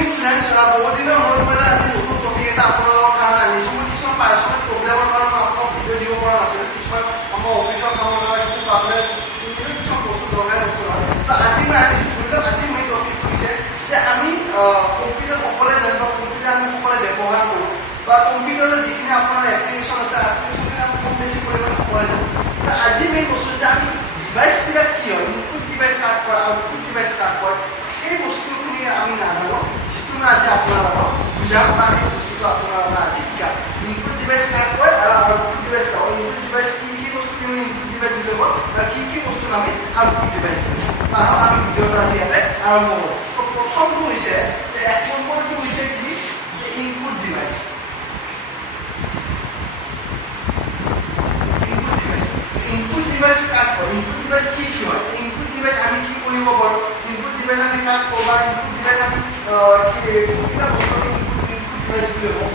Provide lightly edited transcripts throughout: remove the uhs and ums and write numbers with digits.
evening students বহুত দিনৰ মূৰত মই আজি নতুন টপিক এটা আপোনালোকৰ কাৰণে আনিছোঁ মই কিছুমান পাৰ্চনেল প্ৰব্লেমৰ কাৰণে মই আপোনাক ভিডিঅ' দিব পৰা নাছিলোঁ কিছুমান আমাৰ অফিচৰ কামৰ কাৰণে কিছু প্ৰব্লেম কিছুমান বস্তু দৰকাৰী বস্তু হয় তো আজি মই আনিছোঁ ধৰি লওক আজি মই টপিক হৈছে যে আমি কম্পিউটাৰ সকলোৱে জানো কম্পিউটাৰ আমি সকলোৱে ব্যৱহাৰ কৰোঁ বা কম্পিউটাৰৰ যিখিনি আপোনাৰ এপ্লিকেশ্যন আছে এপ্লিকেশ্যনখিনি আমি কম বেছি পৰিমাণে সকলোৱে জানো তো আজি মেইন বস্তু যে আমি ডিভাইচবিলাক কি হয় ইনপুট ডিভাইচ কাক কয় আউটপুট ডিভাইচ কাক কয় এই বস্তুখিনি আমি নাজানো যিটো মই আজি আপোনালোকক বুজাম বা সেই বস্তুটো আপোনালোকক আজি শিকাম ইনপুট ডিভাইচ কাক কয় আৰু আউটপুট ডিভাইচ কাক কয় ইনপুট ডিভাইচ কি বস্তু আমি ইনপুট ডিভাইচ বুলি কওঁ আৰু কি বস্তু আমি আউটপুট ডিভাইচ বুলি কওঁ আমি ভিডিঅ'টো আজি ইয়াতে আৰম্ভ কৰোঁ তো প্ৰথমটো হৈছে যে এক নম্বৰটো হৈছে কি ইনপুট ডিভাইচ ইনপুট ডিভাইচ কাক কয় ইনপুট ডিভাইচ কি হয় ইনপুট ডিভাইচ আমি কি কৰিব পাৰোঁ ইনপুট ডিভাইচ আমি কাক কওঁ বা ইনপুট ডিভাইচ আমি কোনটা বস্তু আমি ইনপুট ডিভাইচ বুলি কওঁ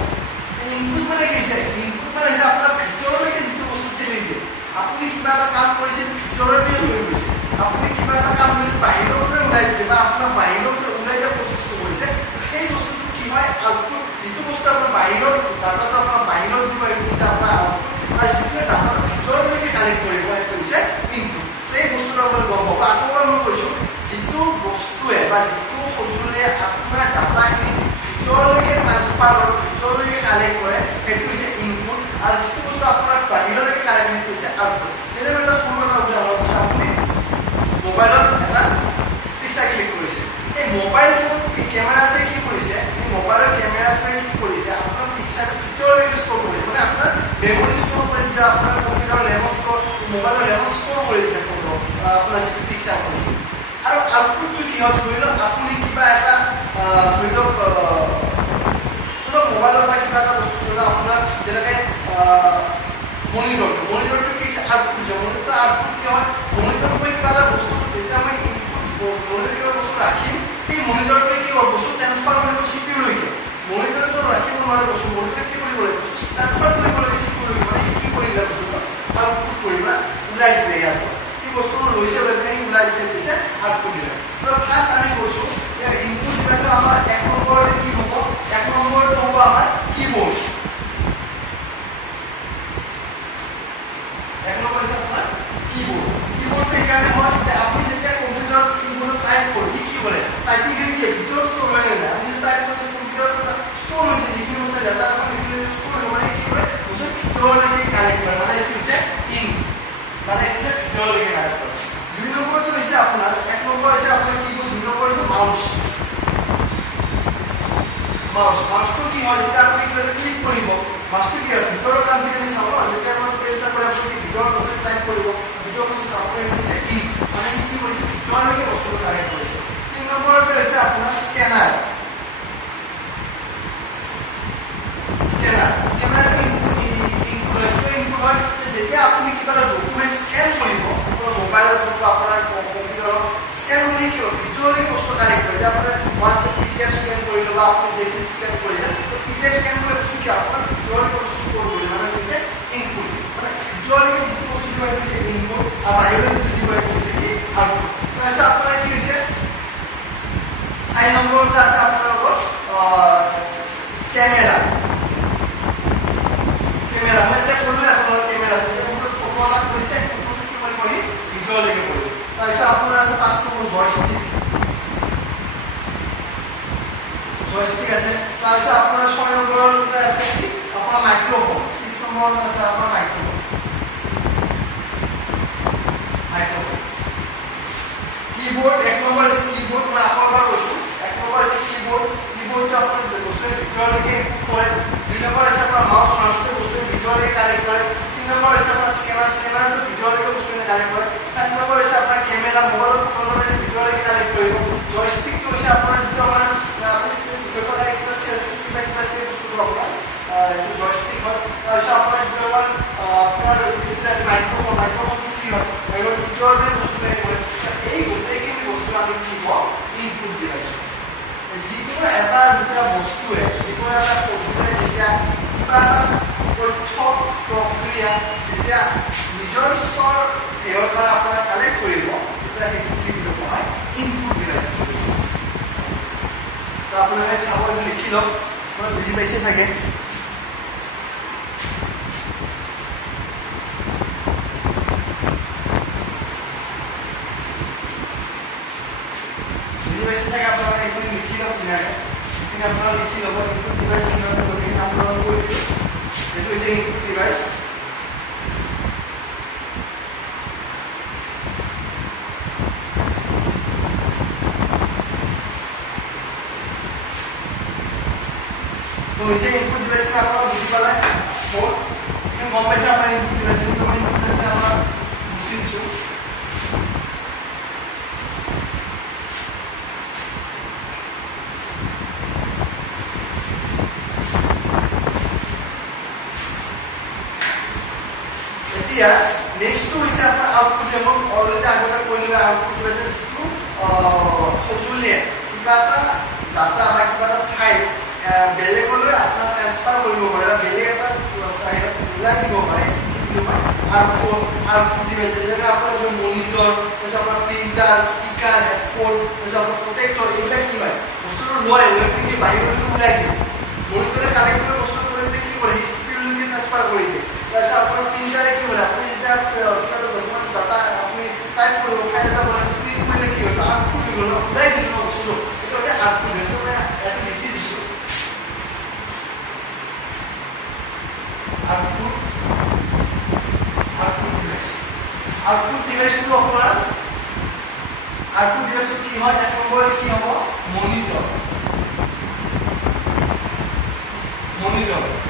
ইনপুট মানে কি হৈছে ইনপুট মানে হৈছে আপোনাৰ ভিতৰলৈকে যিটো বস্তু ঠেলি দিয়ে আপুনি কিবা এটা কাম কৰিছে ভিতৰলৈকে লৈ গৈছে আপুনি কিবা এটা কাম কৰিছে বাহিৰৰ পৰা ওলাই দিছে বা আপোনাৰ বাহিৰৰ পৰা ওলাই যোৱা প্ৰচেছটো কৰিছে সেই বস্তুটো কি হয় আউটপুট যিটো বস্তু আপোনাৰ বাহিৰৰ ডাটাটো আপোনাৰ বাহিৰত দিব এইটো হৈছে আপোনাৰ আউটপুট আৰু যিটোৱে ডাটাটো ভিতৰলৈকে কালেক্ট কৰিব সেইটো হৈছে ইনপুট সেই বস্তুটো আপোনাৰ গম পাব আকৌ মই কৈছোঁ যিটো বস্তুৱে বা যিটো সঁজুলিয়ে আপোনাৰ ডাটাখিনি ভিতৰলৈকে ট্ৰান্সফাৰ কৰে ভিতৰলৈকে কালেক্ট কৰে সেইটো হৈছে ইনপুট আৰু যিটো বস্তু আপোনাৰ বাহিৰলৈকে কালেক্ট সেইটো হৈছে আউটপুট যেনেকৈ এটা সৰু এটা উদাহৰণ দিছোঁ আপুনি মোবাইলত এটা পিকচাৰ ক্লিক কৰিছে এই মোবাইলটো কেমেৰাটোৱে কি কৰিছে এই মোবাইলৰ কেমেৰাটোৱে কি কৰিছে আপোনাৰ পিকচাৰটো ভিতৰলৈকে ষ্ট'ৰ কৰিছে মানে আপোনাৰ মেমৰি ষ্ট'ৰ কৰিছে আপোনাৰ কম্পিউটাৰৰ ৰেমত ষ্ট'ৰ মোবাইলৰ ৰেমত ষ্ট'ৰ কৰিছে ফটো আপোনাৰ যিটো পিকচাৰ কৰিছে আৰু আউটপুটটো কি হয় ধৰি লওক আপুনি কিবা এটা ধৰি লওক মোবাইলৰ বা কিবা এটা বস্তু ধৰি লওক আপোনাৰ যেনেকৈ মনিটৰটো কি হৈছে আউটপুট হৈছে মনিটৰটো আউটপুট কি হয় মনিটৰত মই কিবা এটা বস্তু যেতিয়া মই মনিটৰত কিবা বস্তু ৰাখিম সেই মনিটৰটোৱে কি হয় বস্তু ট্ৰান্সফাৰ কৰিব চিপিউলৈকে মনিটৰটো ৰাখিব নোৱাৰে বস্তু মনিটৰে কি কৰিব লাগে বস্তু ট্ৰান্সফাৰ কৰিব লাগে চিপিউলৈকে মানে কি কৰিলে বস্তুটো আউটপুট কৰি পেলাই ওলাই দিলে ইয়াৰ পৰা কি বস্তুটো লৈছে লৈ পিনে ওলাই দিছে পিছে আউটপুট দিলে তো ফাৰ্ষ্ট আমি কৈছোঁ যে ইনপুট ডিভাইচৰ আমাৰ এক নম্বৰতে কি হ'ব এক নম্বৰটো হ'ব আমাৰ কীবোৰ্ড এক নম্বৰ হৈছে আপোনাৰ কীবোৰ্ডটো সেইকাৰণে হয় যে আপুনি যেতিয়া কম্পিউটাৰত কীবোৰ্ডত টাইপ কৰে কি কৰে টাইপিংখিনি কি ভিতৰত ষ্ট'ৰ হৈ নাযায় আপুনি যেতিয়া টাইপ কৰে কম্পিউটাৰত ষ্ট'ৰ হৈছে যিখিনি বস্তু ডাটা এখন যিখিনি ষ্ট'ৰ হৈ মানে কি কৰে বস্তু ভিতৰলৈকে কালেক্ট কৰে মানে এইটো হৈছে মানে এইটো হৈছে ভিতৰলৈকে কালেক্ট কৰে দুই নম্বৰটো হৈছে আপোনাৰ এক নম্বৰ হৈছে আপোনাৰ কীবোৰ্ড দুই নম্বৰ হৈছে মাউচটো কি হয় যেতিয়া আপুনি কিবা ক্লিক কৰিব মাউচটো কি হয় ভিতৰৰ কামখিনি আমি চাব যেতিয়া আমাৰ পেজ এটা কৰে আপুনি ভিতৰৰ বস্তু টাইপ কৰিব ভিতৰৰ বস্তু চাব সেইটো হৈছে মানে ই কি কৰিছে ভিতৰলৈকে বস্তুটো কালেক্ট কৰিছে তিনি নম্বৰতে হৈছে আপোনাৰ স্কেনাৰটো ইনপুট হয় যেতিয়া আপুনি কিবা এটা ডকুমেণ্ট স্কেন কৰিব আপোনাৰ মোবাইলত হওক বা আপোনাৰ কম্পিউটাৰত স্কেন কৰি কি হয় ভিতৰলৈকে বস্তু কালেক্ট কৰে যে আপোনাৰ ওৱান পেজ পিডিএফ স্কেন কৰিলে বা আপুনি যেখিনি স্কেন কৰিলে তো পিডিএফ স্কেন কৰিলে বস্তু কি আপোনাৰ ভিতৰলৈকে বস্তু ষ্ট'ৰ কৰিলে মানে হৈছে ইনপুট মানে ভিতৰলৈকে যিটো বস্তু দিব সেইটো হৈছে ইনপুট আৰু বাহিৰলৈকে যিটো দিব সেইটো হৈছে কি আউটপুট তাৰপিছত আপোনাৰ কি হৈছে 4 নম্বৰটো আছে আপোনালোকৰ কেমেৰা মই এতিয়া ক'লোৱে আপোনালোকৰ কেমেৰা যেতিয়া ফটো এটা কৰিছে ফটোটো কি কৰিব সি ভিতৰলৈকে কৰিব তাৰপিছত আপোনাৰ আছে 5 নম্বৰ জয়ষ্টিক আছে তাৰপিছত আপোনাৰ 6 নম্বৰতে আছে কি আপোনাৰ মাইক্ৰফোন 6 নম্বৰত আছে আপোনাৰ মাইক্ৰফোন কীবোৰ্ড 1 নম্বৰ আছে কীবোৰ্ড মই আপোনালোকৰ কৈছোঁ 1 নম্বৰ আছে কীবোৰ্ডটো আপোনাৰ বস্তুৰ ভিতৰলৈকে ইনপুট কৰে 2 নম্বৰ আছে আপোনাৰ মাউচটো বস্তুৰ ভিতৰলৈকে কালেক্ট কৰে 3 নম্বৰ আছে আপোনাৰ স্কেনাৰটো ভিতৰলৈকে বস্তুখিনি কালেক্ট কৰে 4 নম্বৰ আছে আপোনাৰ কেমেৰা মোবাইলৰ ফটোৰ ভিতৰলৈকে কালেক্ট কৰিব জয়ষ্টিকটো হৈছে আপোনাৰ যিটো আমাৰ ভিতৰত কিবা চেলফি কিবা বস্তুটো আপোনাৰ এইটো জয়ষ্টিক হয় তাৰপিছত আপোনাৰ যিটো আপোনাৰ মাইক্ৰফোনটো কি হয় ভিতৰলৈ বস্তুটো কৰে এই গোটেইখিনি বস্তু আমি কি কওঁ ইনপুট ডিভাইচ যিকোনো এটা যেতিয়া বস্তুৱে যিকোনো এটা বস্তুৱে যেতিয়া কিবা এটা তথ্য প্ৰক্ৰিয়া যেতিয়া নিজৰ হেয়ৰ দ্বাৰা আপোনাৰ কালেক্ট কৰিব তেতিয়া সেইটো কি বুলি কোৱা হয় ইনপুট ডিভাইচ আপোনালোকে চাব এইটো লিখি লওক মই বুজি পাইছে চাগে আপনারা এখানে লিখি লওক ধুনীয়াকৈ এখানে আপনারা লিখি ল'ব ইনপুট ডিভাইচ কিভাবে গতিকে আপোনালোকক কৈ দিলোঁ এইটো হৈছে ইনপুট ডিভাইচ তো হৈছে ইনপুট ডিভাইচ আপোনালোক বুজি পালে ফোন কিন্তু গম পাইছে আপোনাৰ ইনপুট ডিভাইচ কিন্তু মই ইনপুট ডিভাইচ আপোনাক বুজি দিছোঁ এতিয়া নেক্সটটো হৈছে আপোনাৰ আউটপুট যে মই অলৰেডি আগতে কৈ দিলোঁ আউটপুট হৈছে যিটো সঁজুলিয়ে কিবা এটা ডাটা বা কিবা এটা ঠাইত বেলেগলৈ আপোনাৰ ট্ৰেন্সফাৰ কৰিব পাৰে বা বেলেগ এটা ওলাই দিব পাৰে আউটপুট ডিভাইচ যেনেকৈ আপোনাৰ যে মনিটৰ তাৰপিছত আপোনাৰ প্ৰিণ্টাৰ স্পীকাৰ হেডফোন তাৰপিছত আপোনাৰ প্ৰটেক্টৰ এইবিলাক কি হয় বস্তুটো লয় ইলেক্ট্ৰিক বাহিৰলৈ ওলাই দিয়ে মনিটৰে কানেক্ট কৰি বস্তুটো কৰি কি কৰে স্পীডলৈকে ট্ৰেন্সফাৰ কৰি দিয়ে তাৰপিছত আপোনাৰ প্ৰিণ্টাৰে কি কৰে আপুনি যেতিয়া কিবা এটা ডকুমেণ্ট ডাটা আপুনি টাইপ কৰিব ফাইল এটা বনাই প্ৰিণ্ট কৰিলে কি হয় আউটপুট হৈ গ'ল ওলাই দিলে ন বস্তুটো এইটো হৈছে আউটপুট সেইটো মই ইয়াতে লিখি দিছোঁ আউটপুট ডিভাইসটো আপোনাৰ আউটপুট ডিভাইসটো কি হয় এক নম্বৰে কি হ'ব মনিটৰ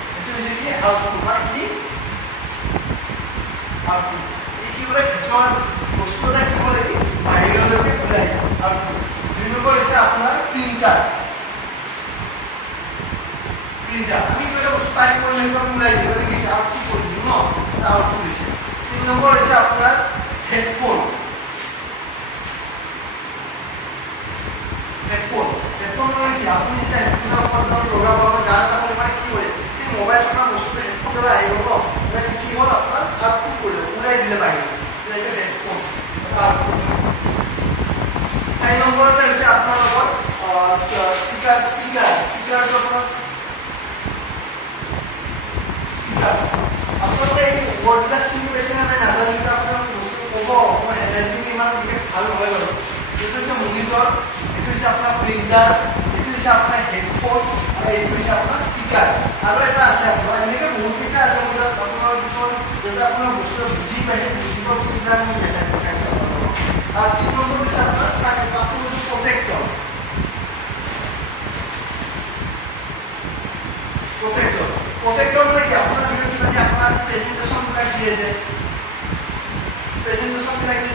এইটো হৈছে কি আউটপুট বা ই আউটপুট এই কি বোলে কিছুমান বস্তু এটা কি বোলে বাহিৰলৈকে ওলাই আউটপুট দুই নম্বৰ হৈছে আপোনাৰ প্ৰিণ্টাৰ আমি কিবা বস্তু টাইপ কৰি সেইটো ওলাই দিব লাগে আউটপুট কৰি দিম ন এটা আউটপুট দিছে তিন নম্বৰ হৈছে আপোনাৰ হেডফোন মানে কি আপুনি যেতিয়া হেডফোনৰ ওপৰত লগাব আপোনাৰ গান এটা শুনি মানে কি কৰে এই মোবাইল ফোনৰ বস্তুটো হেডফোন দ্বাৰা আহিব ন মানে কি হ'ল আপোনাৰ আউটপুট কৰিলে ওলাই দিলে বাহিৰত এইটো হেডফোন এটা আউটপুট চাৰি নম্বৰতে হৈছে আপোনাৰ লগত স্পীকাৰটো আপোনাৰ আপোনালোকে এই ৱৰ্ডবিলাক চিনি পাইছে নে নাই নাজানো কিন্তু আপোনালোকে বস্তুটো ক'ব অকণমান হেণ্ডেলিংটো ইমান বিশেষ ভাল নহয় বাৰু এইটো হৈছে মনিটৰ এইটো হৈছে আপোনাৰ প্ৰিণ্টাৰ এইটো হৈছে আপোনাৰ হেডফোন আৰু এইটো হৈছে আপোনাৰ স্পীকাৰ আৰু এটা আছে আপোনাৰ এনেকৈ বহুতকেইটা আছে মই জাষ্ট আপোনালোকৰ কিছুমান যাতে আপোনাৰ বস্তু বুজি পাইছে বুজিব বুজিলে মই দেখাইছোঁ আপোনালোকক আৰু তিনি নম্বৰ হৈছে আপোনাৰ পাঁচটো হৈছে প্ৰটেক্টৰ মানে কি আপোনাৰ যিটো কিবা যে আপোনাৰ প্ৰেজেণ্টেশ্যনবিলাক দিয়ে যে প্ৰেজেণ্টেশ্যনবিলাক যে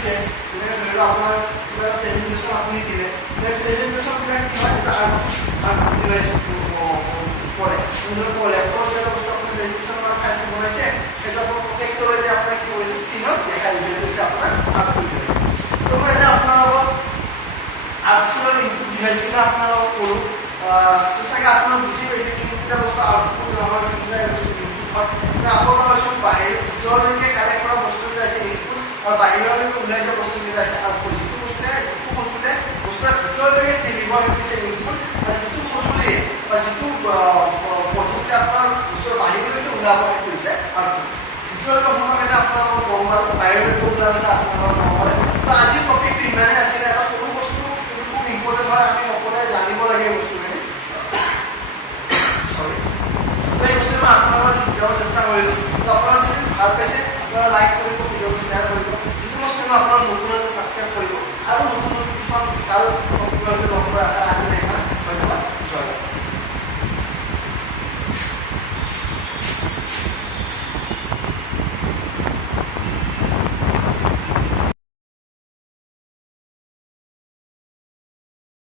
যেনেকৈ ধৰি লওক আপোনাৰ কিবা এটা প্ৰেজেণ্টেশ্যন আপুনি দিলে সেই প্ৰেজেণ্টেশ্যনবিলাক কি হয় এটা আউটপুট ডিভাইচ পৰে লেপটপত যে বস্তু আপুনি প্ৰেজেণ্টেশ্যনৰ ফাইলটো বনাইছে সেইটো আপোনাৰ প্ৰটেক্টৰে যে আপোনাৰ কি কৰিছে স্ক্ৰীনত দেখাই দিছে সেইটো হৈছে আপোনাৰ আউটপুট ডিভাইচ তো মই যে আপোনালোকক আউটপুটৰ ইনপুট ডিভাইচকেইটা আপোনালোকক কৰোঁ চাগে আপোনালোক বুজি পাইছে কিন্তু বস্তু আউটপুট নহয় কিন্তু বস্তু ইনপুট হয় আপোনালোক কৈছোঁ বাহিৰ ভিতৰলৈকে কালেক্ট কৰা বস্তুকেইটা আছে ইনপুট আৰু বাহিৰলৈকে ওলাই দিয়া বস্তুকেইটা আছে আউটপুট যিটো বস্তুৱে বস্তুৰ ভিতৰলৈকে ঠেলিব সেইটো হৈছে ইনপুট আৰু যিটো সঁজুলিয়ে বা যিটো পদ্ধতি আপোনাৰ বস্তুৰ বাহিৰলৈকে ওলাব সেইটো হৈছে আউটপুট ভিতৰলৈকে সোমাব এটা আপোনালোকৰ গম পাব বাহিৰলৈকে ওলাব এটা আপোনালোকৰ গম পালে তো আজিৰ টপিকটো ইমানেই আছিলে এটা সৰু বস্তু খুব ইম্পৰ্টেণ্ট হয় আমি সকলোৱে জানিব লাগে বস্তুখিনি এই বস্তু মই আপোনালোকক বুজাব চেষ্টা কৰিলোঁ তো আপোনালোকে যদি ভাল পাইছে আপোনালোকে লাইক কৰিব ভিডিঅ'টো শ্বেয়াৰ কৰিব যিটো বস্তু মই আপোনালোক নতুন ছাবস্ক্ৰাইব কৰিব আৰু নতুন কিছুমান ভাল লগ কৰা